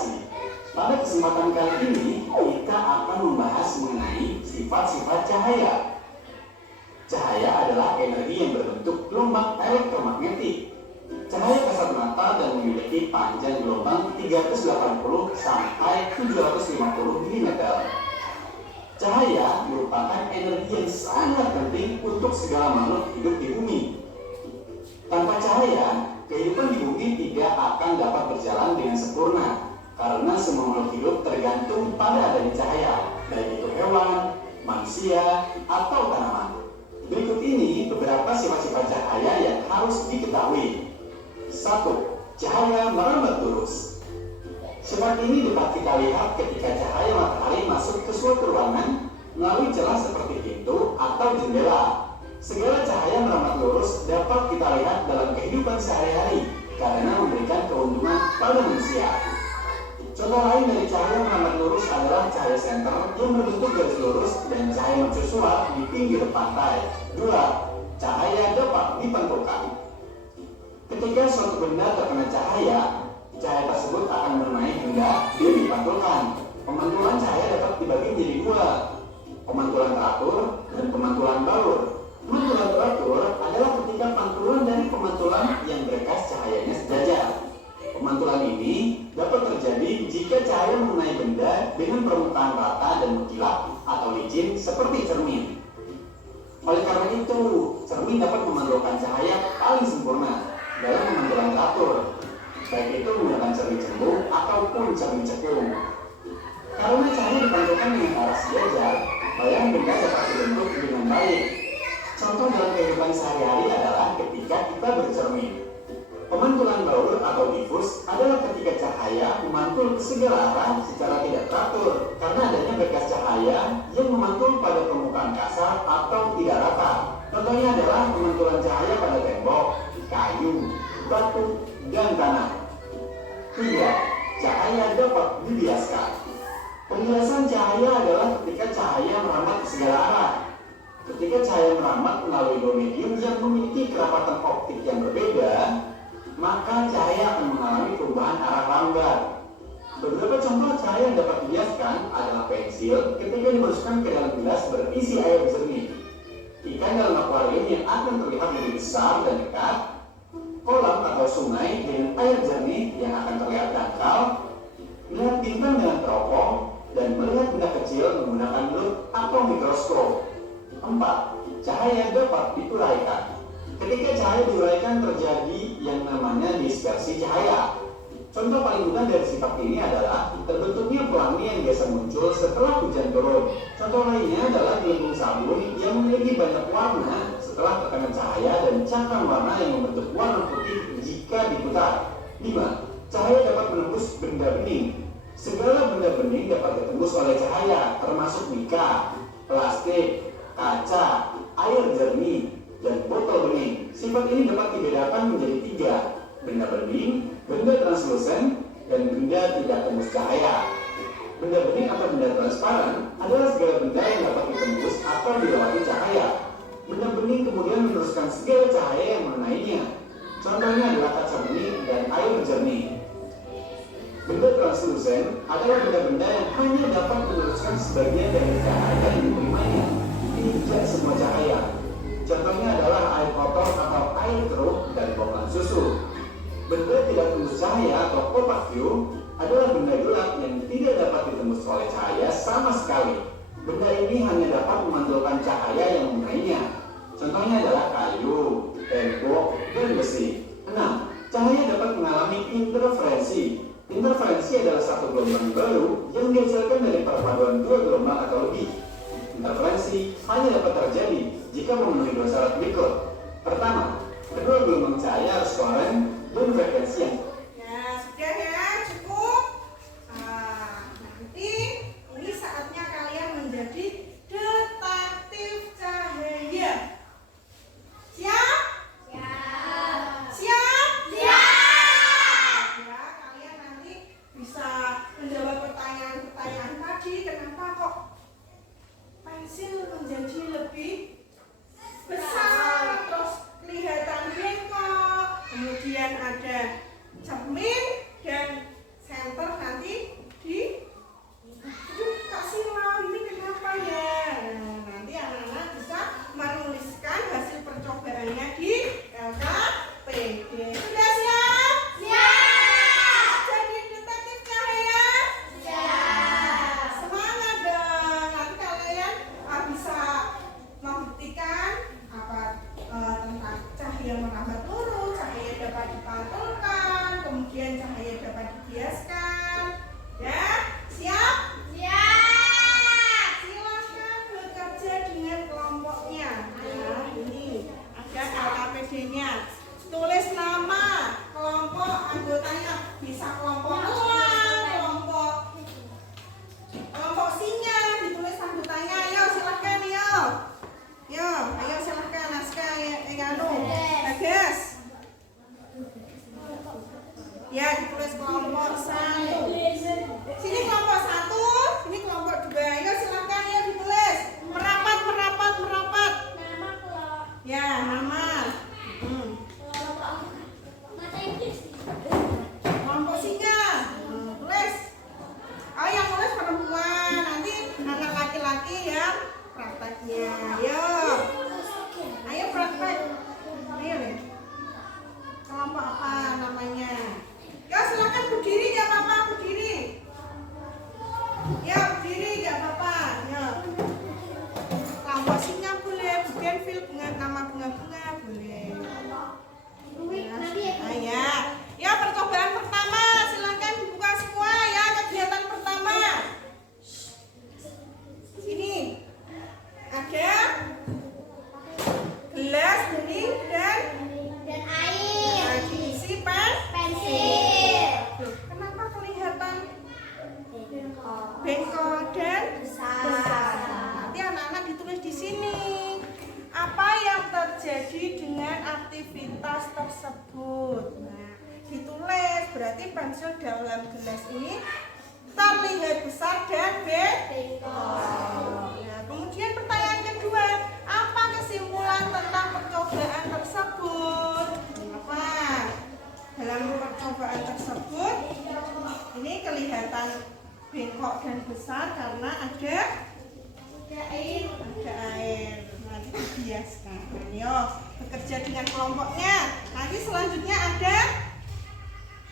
radiasi. Pada kesempatan kali ini, kita akan membahas mengenai sifat-sifat cahaya. Cahaya adalah energi yang berbentuk gelombang elektromagnetik. Cahaya kasat mata dan memiliki panjang gelombang 380 sampai 750 mm. Cahaya merupakan energi yang sangat penting untuk segala makhluk hidup di bumi. Tanpa cahaya, kehidupan di bumi tidak akan dapat berjalan dengan sempurna, karena semua makhluk hidup tergantung pada adanya cahaya, baik itu hewan, manusia, atau tanaman. Berikut ini beberapa sifat-sifat cahaya yang harus diketahui. 1. Cahaya merambat lurus. Sifat ini dapat kita lihat ketika cahaya matahari masuk ke suatu ruangan melalui celah seperti pintu atau jendela. Segala cahaya merambat lurus dapat kita lihat dalam kehidupan sehari-hari karena memberikan keuntungan pada manusia. Contoh lain dari cahaya merambat lurus adalah cahaya senter yang berbentuk garis lurus dan cahaya mercusuar di pinggir pantai. 2. Cahaya dapat dipantulkan. Ketika suatu benda terkena cahaya tersebut akan mengenai benda yang dipantulkan. Pemantulan cahaya dapat dibagi menjadi dua, pemantulan teratur dan pemantulan baur. Pemantulan teratur adalah ketika pantulan dari pemantulan yang berkas cahayanya sejajar. Pemantulan ini dapat terjadi jika cahaya mengenai benda dengan permukaan rata dan mengkilap atau licin seperti cermin. Oleh karena itu, cermin dapat memantulkan cahaya paling sempurna dalam pemantulan teratur, baik itu menggunakan cermin cembung ataupun cermin cekung. Karena cahaya dipantulkan dengan arah sejajar, bayangan benda dapat dibentuk dengan baik. Contoh dalam kehidupan sehari-hari adalah ketika kita bercermin. Pemantulan baur atau difus adalah ketika cahaya memantul ke segala arah secara tidak teratur karena adanya berkas cahaya yang memantul pada permukaan kasar atau tidak rata. Contohnya adalah pemantulan cahaya pada tembok, kayu, batu, dan tanah. 3. Cahaya dapat dibiaskan. Penjelasan cahaya adalah ketika cahaya merambat ke segala arah. Ketika cahaya merambat melalui dua medium yang memiliki kerapatan optik yang berbeda, maka cahaya akan mengalami perubahan arah lambat. Beberapa contoh cahaya yang dapat dibiaskan adalah pensil ketika dimasukkan ke dalam gelas berisi air jernih, ikan dalam akuarium yang akan terlihat lebih besar dan dekat, kolam atau sungai dengan air jernih yang akan terlihat dangkal, melihat bintang dengan teropong, dan melihat benda kecil menggunakan lut atau mikroskop. 4. Cahaya dapat diuraikan. Ketika cahaya diuraikan terjadi yang namanya dispersi cahaya. Contoh paling mudah dari sifat ini adalah terbentuknya pelangi yang biasa muncul setelah hujan turun. Contoh lainnya adalah gelembung sabun yang memiliki banyak warna setelah terkena cahaya dan cakram warna yang membentuk warna putih jika diputar. 5. Cahaya dapat menembus benda bening. Segala benda bening dapat ditembus oleh cahaya, termasuk mika, plastik, kaca, air jernih, dan botol bening. Sifat ini dapat dibedakan menjadi 3. Benda bening, benda translusen, dan benda tidak tembus cahaya. Benda bening atau benda transparan adalah segala benda yang dapat ditembus atau dilewati cahaya. Benda bening kemudian meneruskan segala cahaya yang mengenainya. Contohnya adalah kaca bening dan air jernih. Benda translusen adalah benda-benda yang hanya dapat meneruskan sebagian dari cahaya yang diterimanya, tidak semua cahaya. Contohnya adalah air kotor atau air keruh dari bongkahan susu. Benda tidak tembus cahaya atau opaque view adalah benda gelap yang tidak dapat ditembus oleh cahaya sama sekali. Benda ini hanya dapat memantulkan cahaya yang mengenainya. Contohnya adalah kayu, tembok, dan besi. 6. Cahaya dapat mengalami interferensi. Interferensi adalah satu gelombang baru yang dihasilkan dari perpaduan dua gelombang atau lebih. Interferensi hanya dapat terjadi jika memenuhi dua syarat berikut. Pertama, kedua gelombang cahaya harus koren dan frekuensi yang sudah ya, cukup. Nanti ini saatnya kalian menjadi detektif cahaya. Siap? Siap. Siap? Siap. Ya, kalian nanti bisa menjawab pertanyaan-pertanyaan tadi. Kenapa kok pensil menjadi lebih besar, terus kelihatan bengkok, kemudian ada apa yang terjadi dengan aktivitas tersebut. Nah, ditulis, berarti pensil dalam gelas ini terlihat besar dan bengkok. Nah, kemudian pertanyaan kedua, apa kesimpulan tentang percobaan tersebut? Apa? Dalam percobaan tersebut, ini kelihatan bengkok dan besar karena ada air. Nanti dibiaskan. Ayo, bekerja dengan kelompoknya. Nanti selanjutnya ada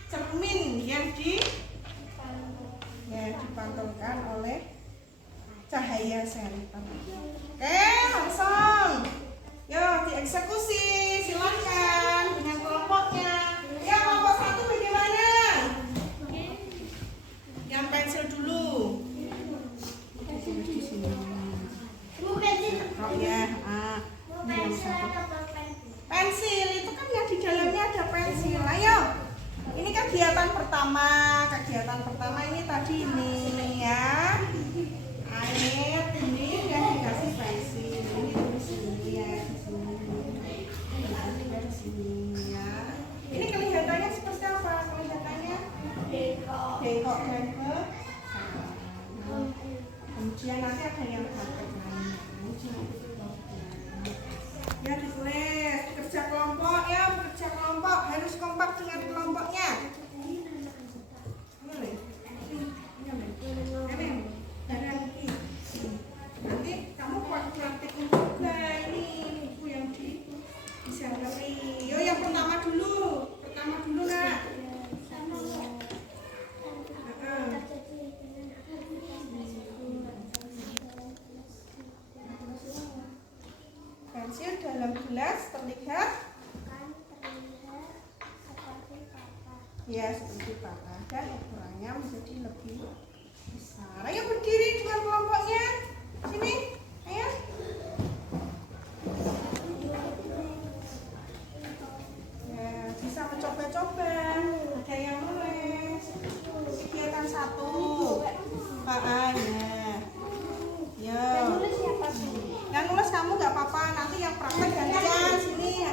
cermin yang dipantulkan oleh cahaya senter. Oke, langsung. Yuk, dieksekusi. Silakan dengan kelompoknya. Ya, kelompok 1 bagaimana? Yang pensil dulu. Di sini. Oh ya, pensil itu kan yang di dalamnya ada pensil. Ayo, ini kegiatan pertama. Kegiatan pertama ini tadi ini ya. Air ini yang dikasih pensil. Ini di sini ya, di sini. Di sini ya. Ini kelihatannya seperti apa? Kelihatannya bengkok dan besar. Kemudian nanti ada yang praktek lainnya. Ya, ditulis kerja kelompok ya, bekerja kelompok harus kompak dengan kelompoknya. Nanti kamu praktekin juga ini buku yang bisa ngerti. Yo, yang pertama dulu nak. Pensil dalam gelas terlihat ya seperti papa dan ukurannya menjadi lebih besar. Ayo berdiri dengan kelompoknya. Sini, ayo. Ya, bisa mencoba-coba. Ada yang nulis. Kegiatan 1. Ya. Yang nulis kamu nggak apa-apa, nanti yang praktek gantian sini.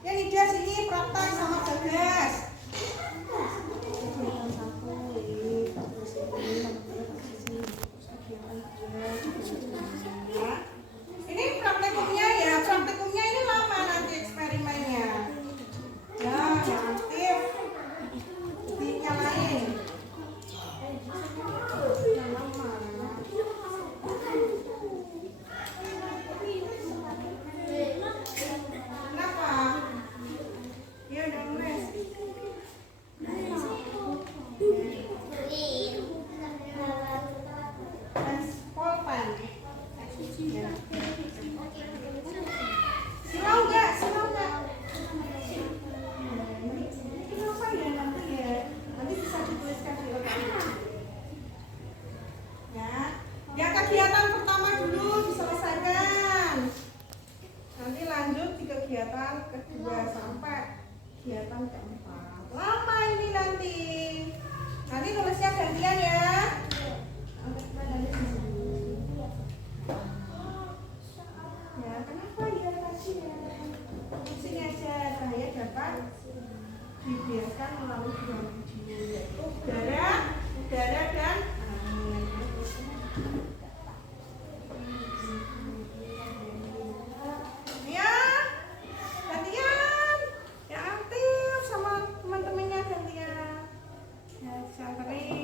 Ya Nida sini praktek sama Bagas. Ini praktikumnya ya, praktikumnya ini lama nanti eksperimennya. Ya, yang aktif dinyalain. Kegiatan kedua sampai kegiatan keempat. Lama ini nanti. Nanti nulisnya gantian ya. Ya, kenapa ya tadi ya? Sini aja saya dapat dibiarkan melalui dua video, yaitu udara dan angin. Sampai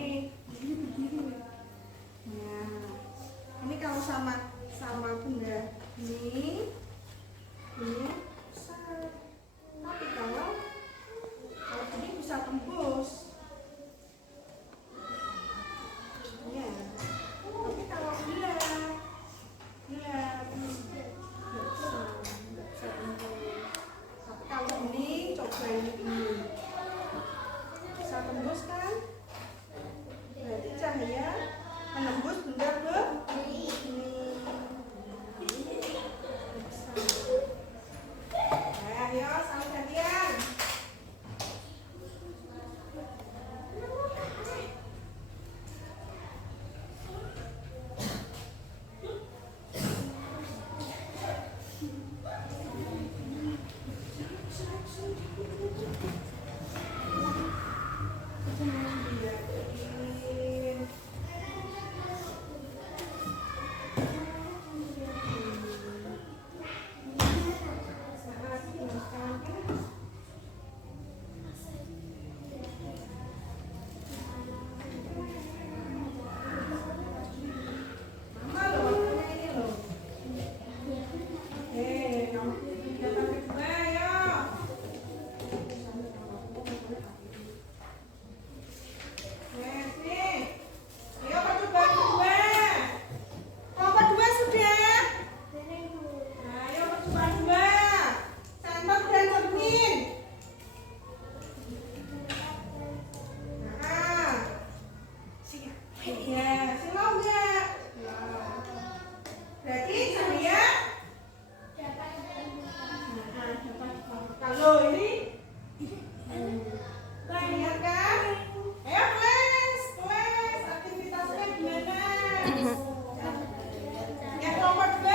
Yang nomor 2.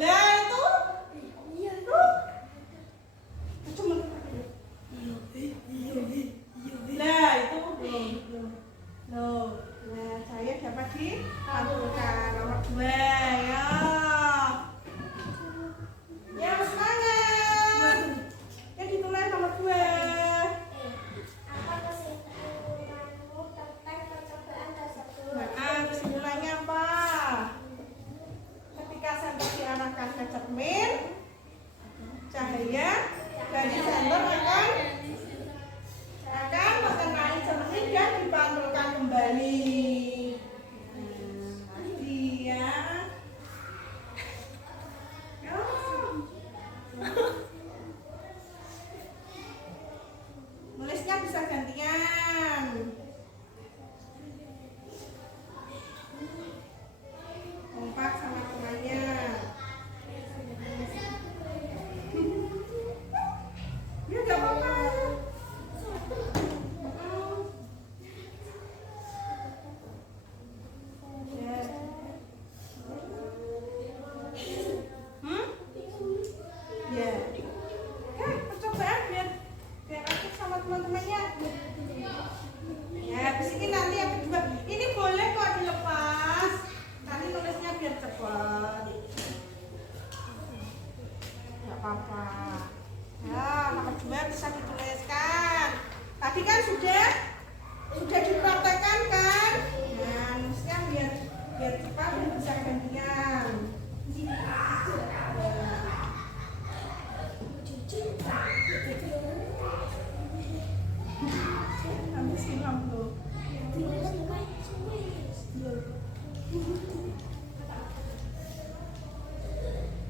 Lah itu. Cuma. Lah itu. Loh. Nah, saya dapat dipantulkan nomor 2 ya. Ya semangat. Yang ditulis nomor 2. Nah, kesimpulannya apa? Ketika senter diarahkan ke cermin, cahaya dari senter akan mengenai cermin dan dipantulkan kembali. Iya. Nulisnya bisa gantian. Kompak sama temannya. Ya gak apa-apa. Ya. Percobaan biar aktif sama teman-temannya. Ya, bisikin nanti yang kedua. Ini boleh kok dilepas. Nanti nulisnya biar cepat. Gak apa-apa. Ya, nomor 2 bisa dituliskan. Tadi kan sudah dipraktekkan kan? Nah, nulisnya biar cepat dan bisa gantian. Habisin lampu.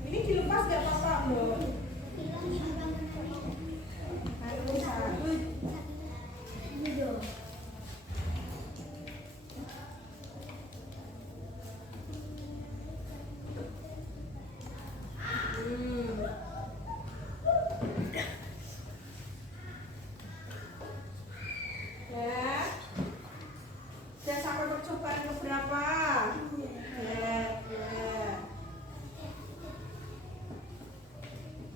Ini dilepas gak apa-apa loh. Sudah sampai percobaan keberapa? Ya.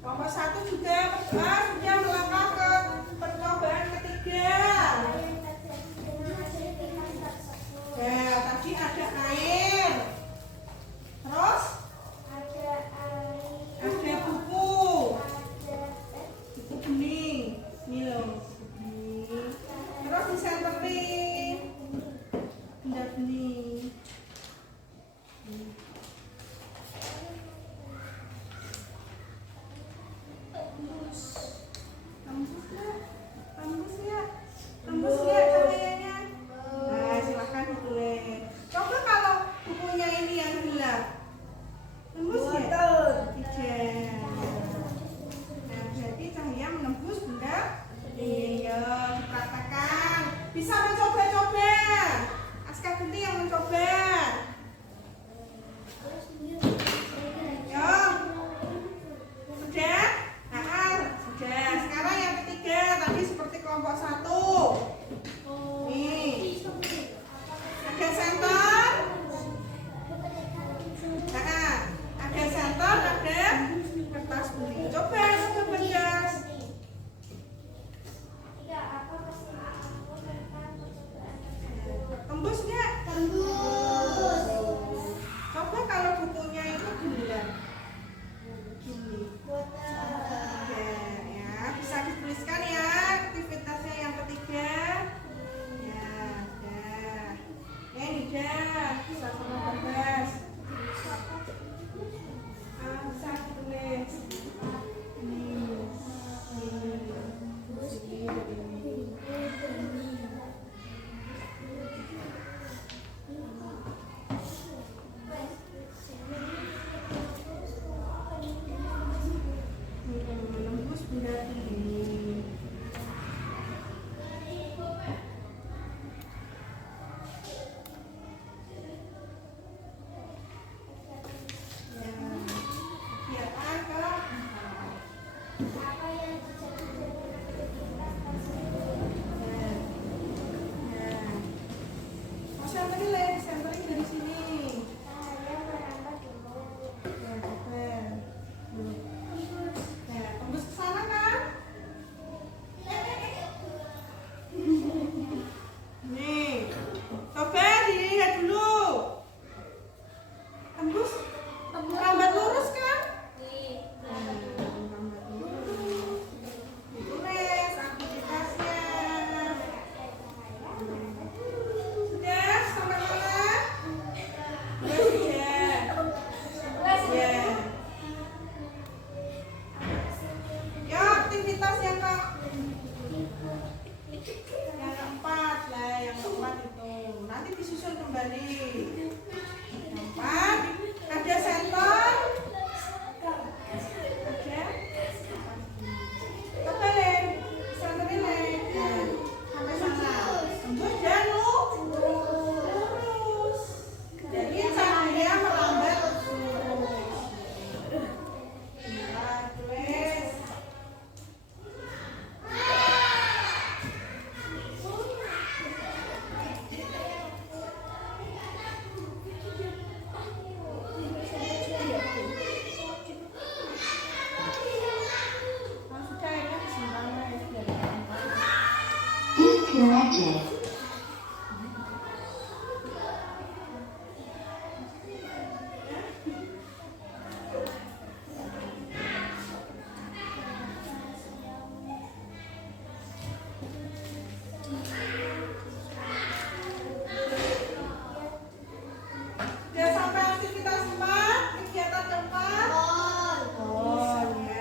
Nomor 1 juga sudah melangkah ke percobaan ketiga. Ya, tadi ada air. Terus? Ada buku. Buku bening. Ini loh. Terus disenterin. Benda bening. Tembus ya cahayanya. Nah, silakan ditulis. Coba kalau bukunya ini yang gelap, tembus ya? Tidak. Nah, jadi cahaya menembus benda. Iya, dipraktekkan. Bisa mencoba-coba. Aska Gunti yang mencoba. Sudah? Nah, sudah. Sekarang yang ketiga tadi seperti kelompok 1. Nih. Ada senter. Nah, ada senter, ada kertas kuning. Coba Bagas. Tembus nggak? Tembus. Coba kalau bukunya itu gelap. Gini. Ya, bisa dituliskan ya aktivitasnya yang ketiga. Ya, dah. Ini dah. Bisa sama Bagas. Bisa ditulis. Menembus benda ini. selected. Udah sampai aktivitas 4, kegiatan keempat. Oh ya.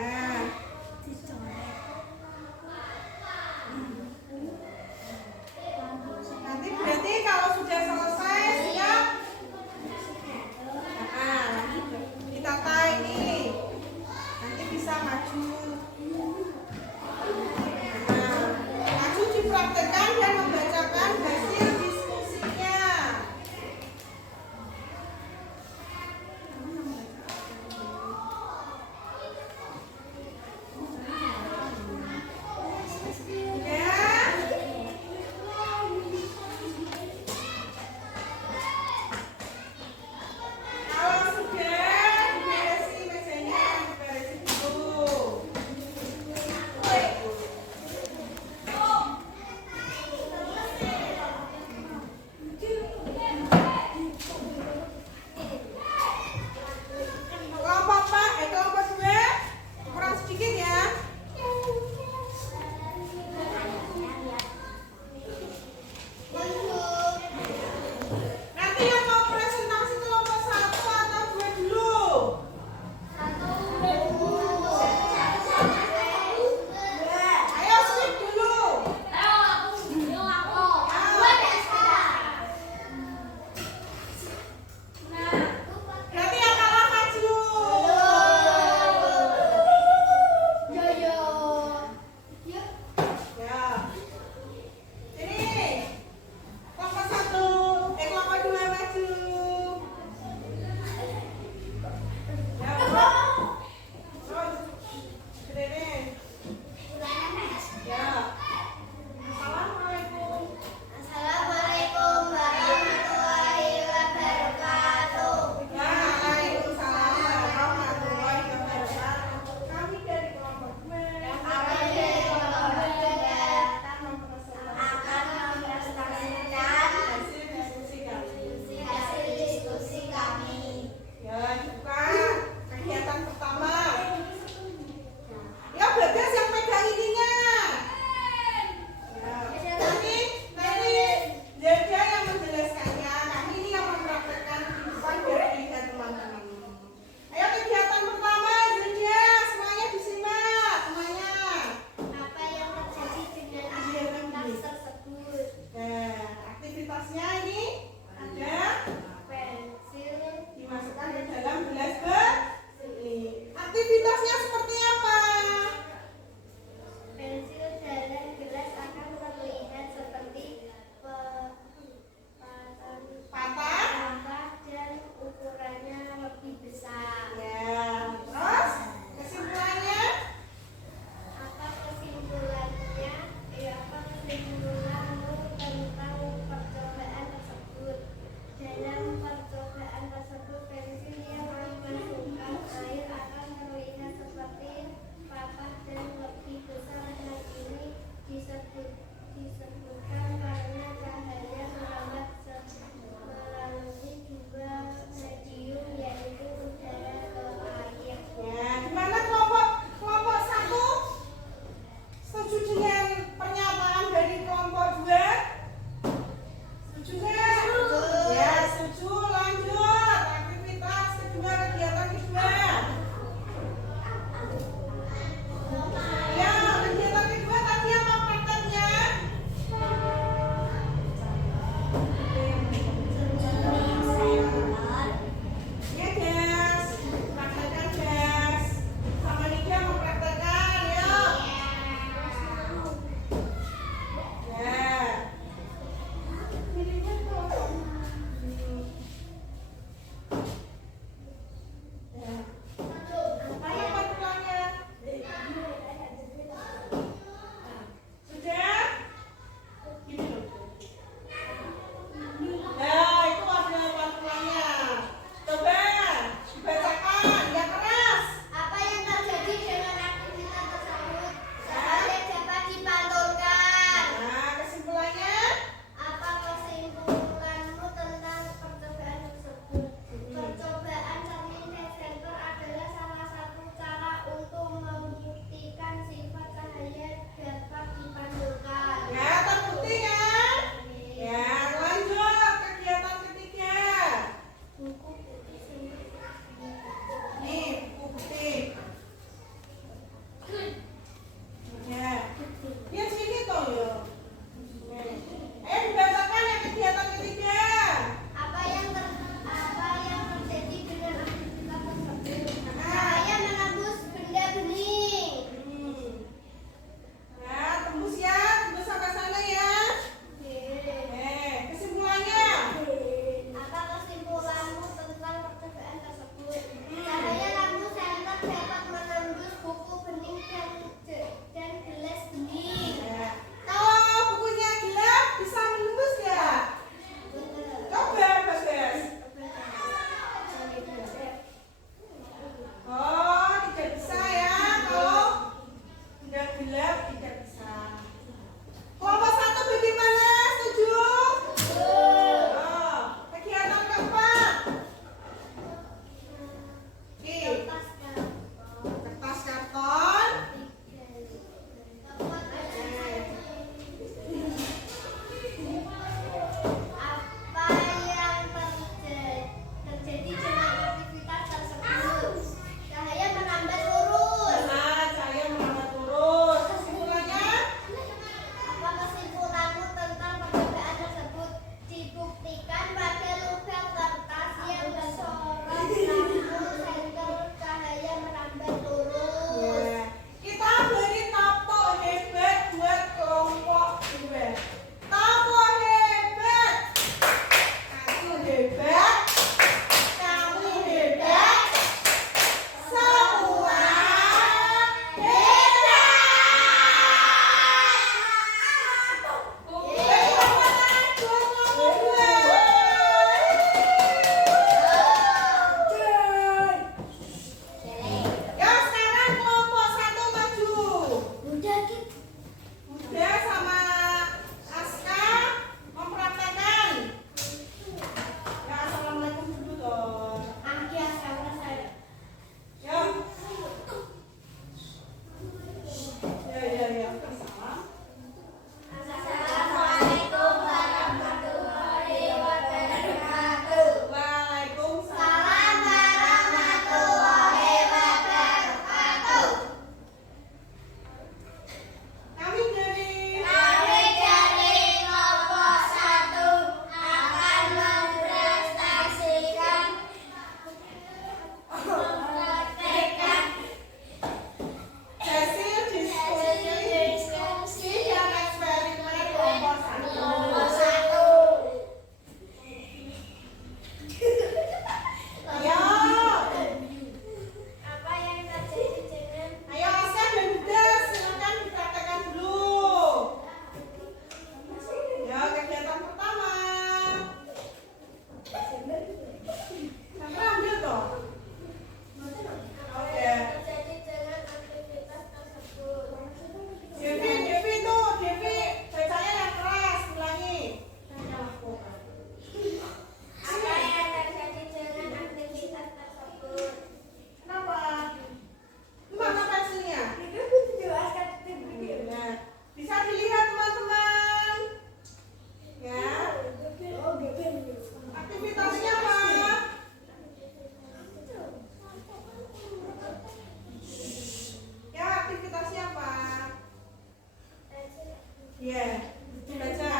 Baca.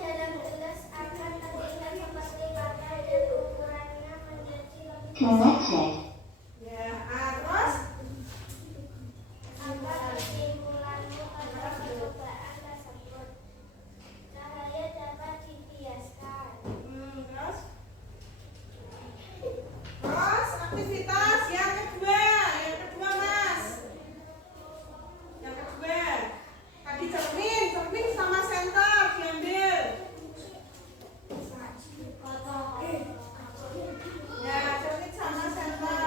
Dalam gelas akan terlihat seperti pantai dan ukurannya menjadi lebih Connected. Ya, terus apa kesimpulanmu pada percobaan tersebut? Cahaya dapat dibiaskan. terus aktivitas yang kedua Mas. Yang kedua tadi cermin sama senter diambil. Ya, cermin sama senter.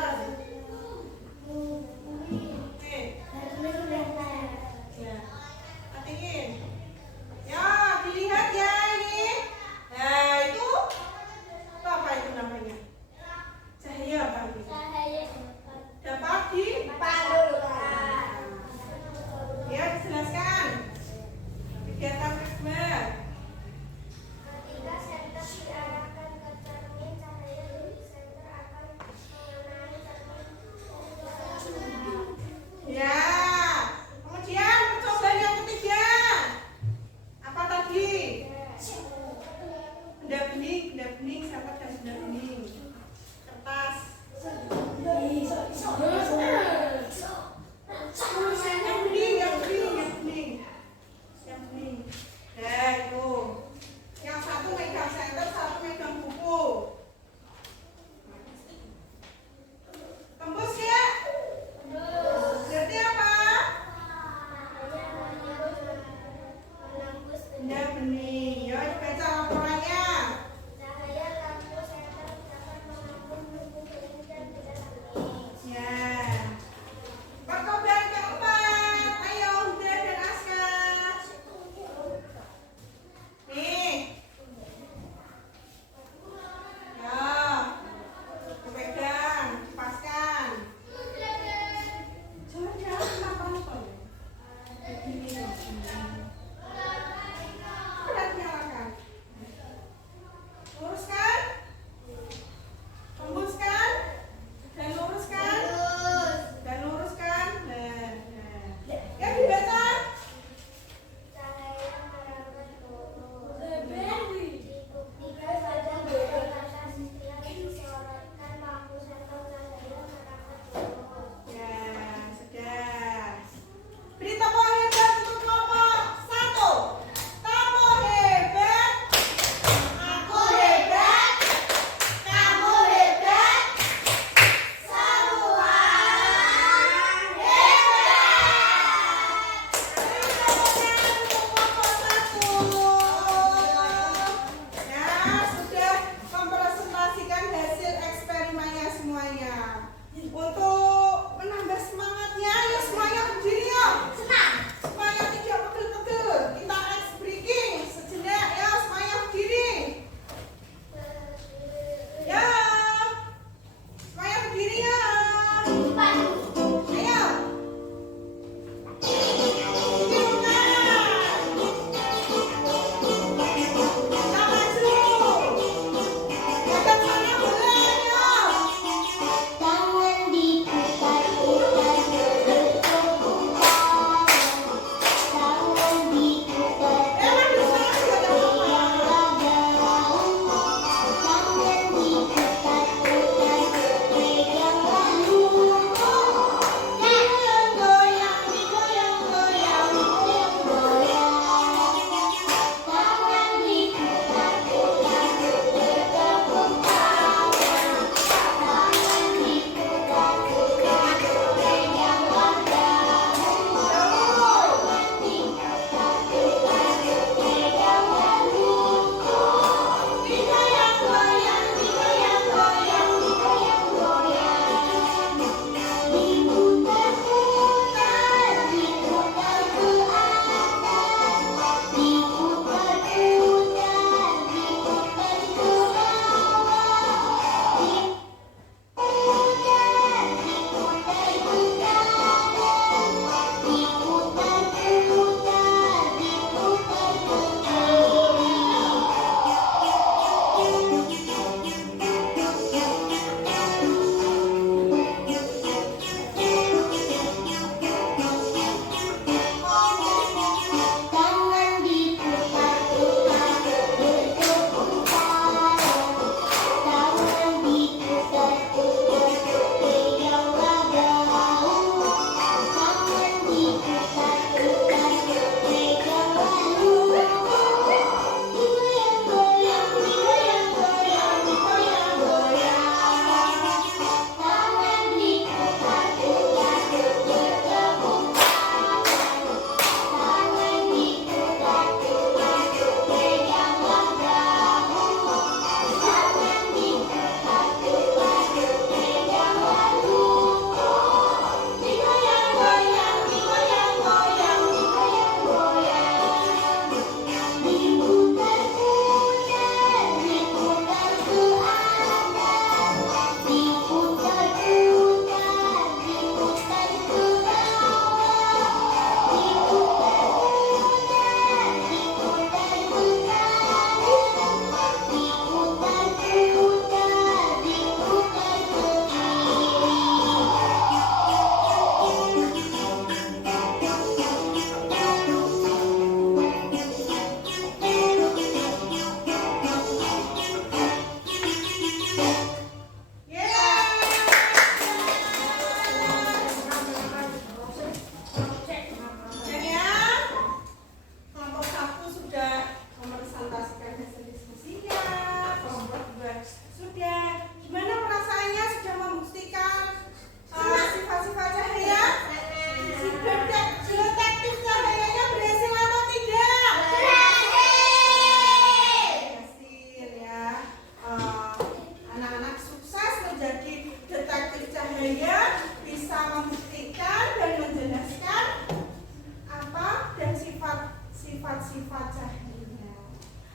sifat cahaya.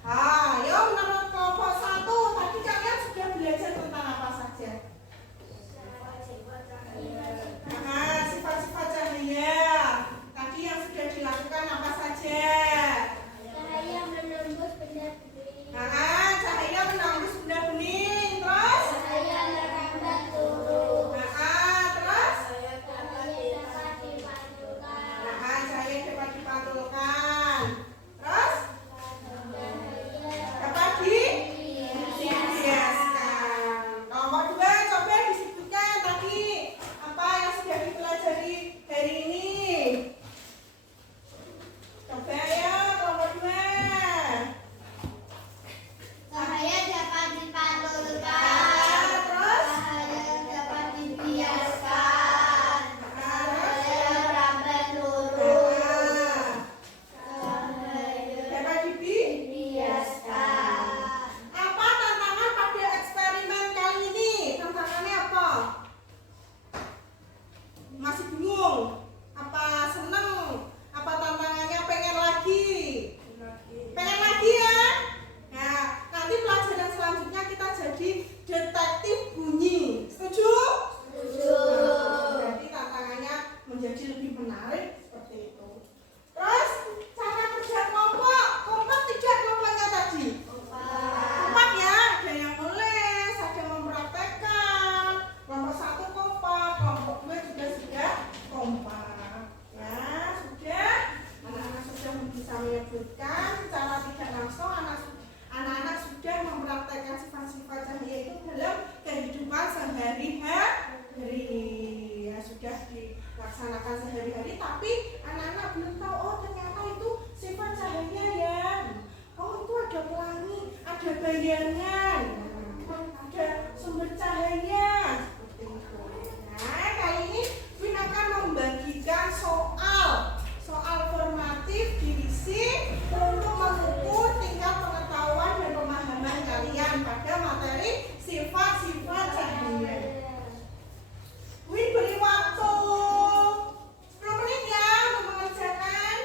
Ayo menurut kelompok 1 tadi kalian sudah belajar tentang apa saja? Sifat-sifat cahaya. Tadi yang sudah dilakukan apa saja? Cahaya menembus benda bening. Cahaya menembus benda bening. Terus? Cahaya merambat turun. Terus? Cahaya dapat dipantulkan. Cahaya dapat dipantulkan. Terus? Dapat dihiaskan. Nomor 2 coba disebutkan tadi apa yang sudah dipelajari hari ini. Coba ya, nomor 2. Cahaya dapat dipantulkan. Terus? Cahaya dapat dibiaskan. Cahaya merambat turun. Cahaya Dapat dibiaskan. apa tantangan pada eksperimen kali ini? Tantangannya apa? Masih bingung? Apa seneng? Apa tantangannya pengen lagi? Pengen lagi ya? Nah, nanti pelajaran selanjutnya kita jadi detektif bunyi. Setuju? Jadi tantangannya menjadi lebih menarik seperti itu. Terus cara kerja kelompok, kompak tidak kelompoknya tadi? Kompak ya, ada yang nulis, ada yang mempraktekkan. Kelompok 1 kompak, kelompok 2 juga sudah kompak. Ya, sudah. Anak-anak sudah bisa menyebutkan secara tidak langsung, anak-anak sudah mempraktekkan sifat-sifat cahaya itu dalam kehidupan sehari-hari. Ya, sudah dilaksanakan sehari-hari, tapi anak-anak belum tahu, oh ternyata itu sifat cahaya ya. Oh, itu ada pelangi, ada bayangan, ada sumber cahaya seperti itu. Nah, kali ini Win akan membagikan soal formatif divisi untuk mengukur tingkat pengetahuan dan pemahaman kalian pada materi sifat-sifat cahaya. Win beri waktu 10 menit ya untuk mengerjakan.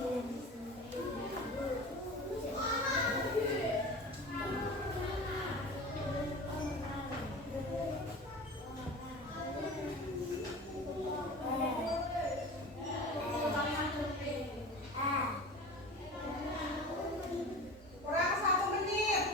Kurang 1 menit. Kurang 1 menit.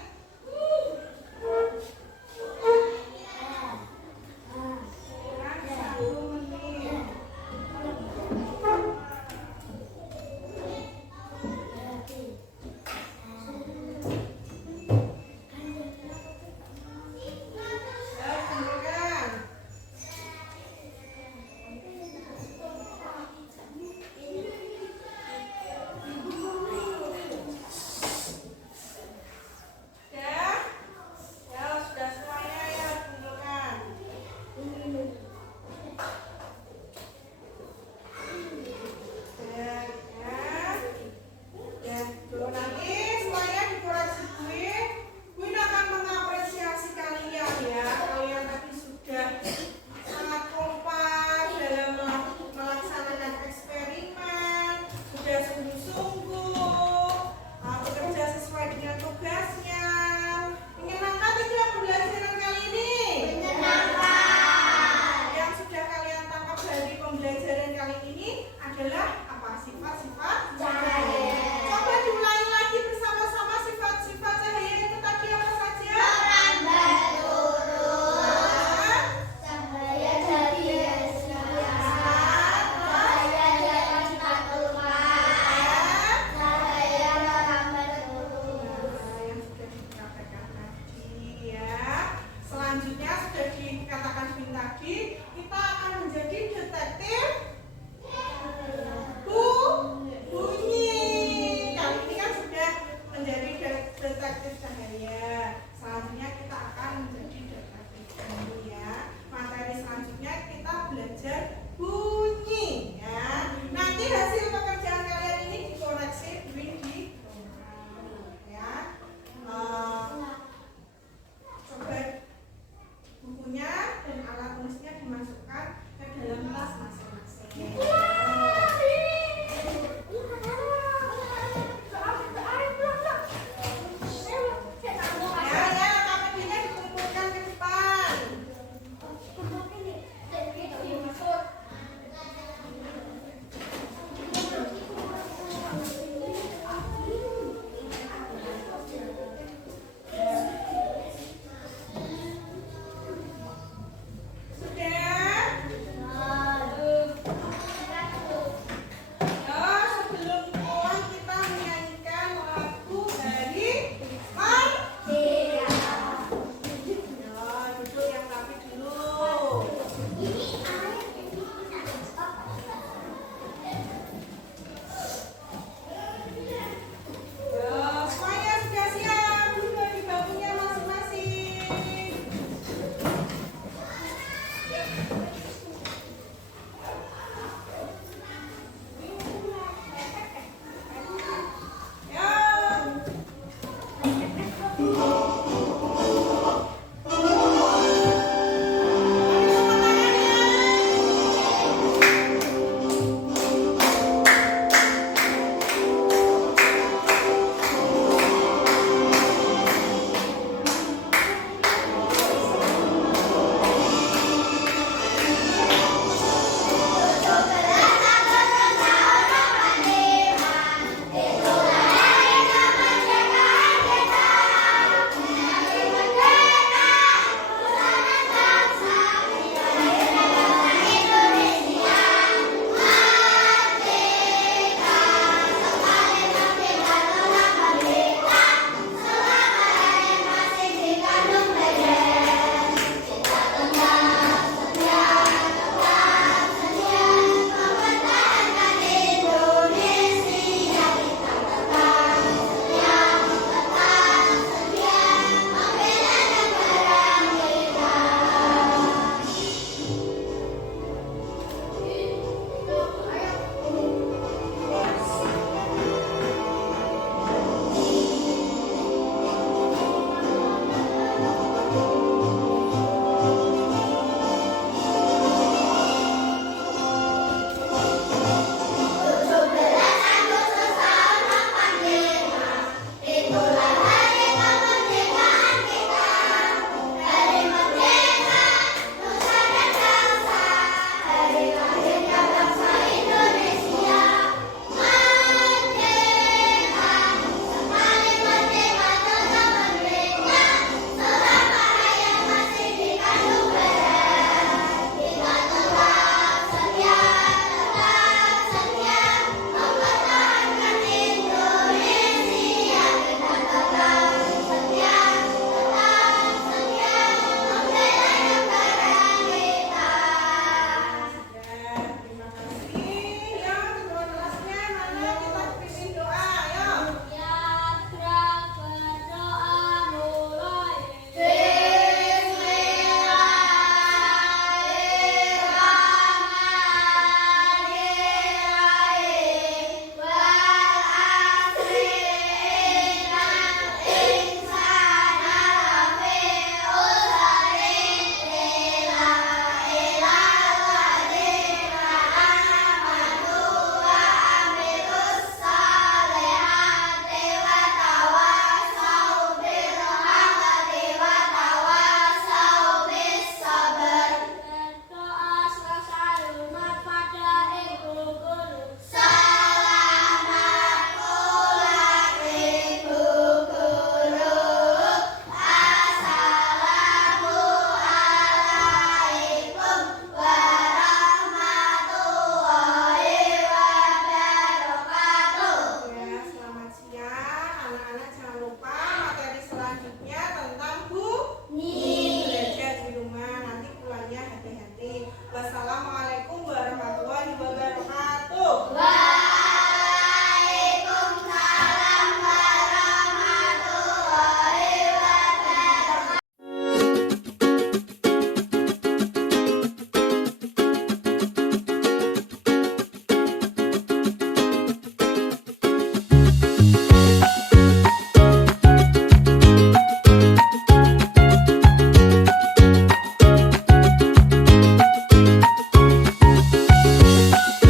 Wassalamualaikum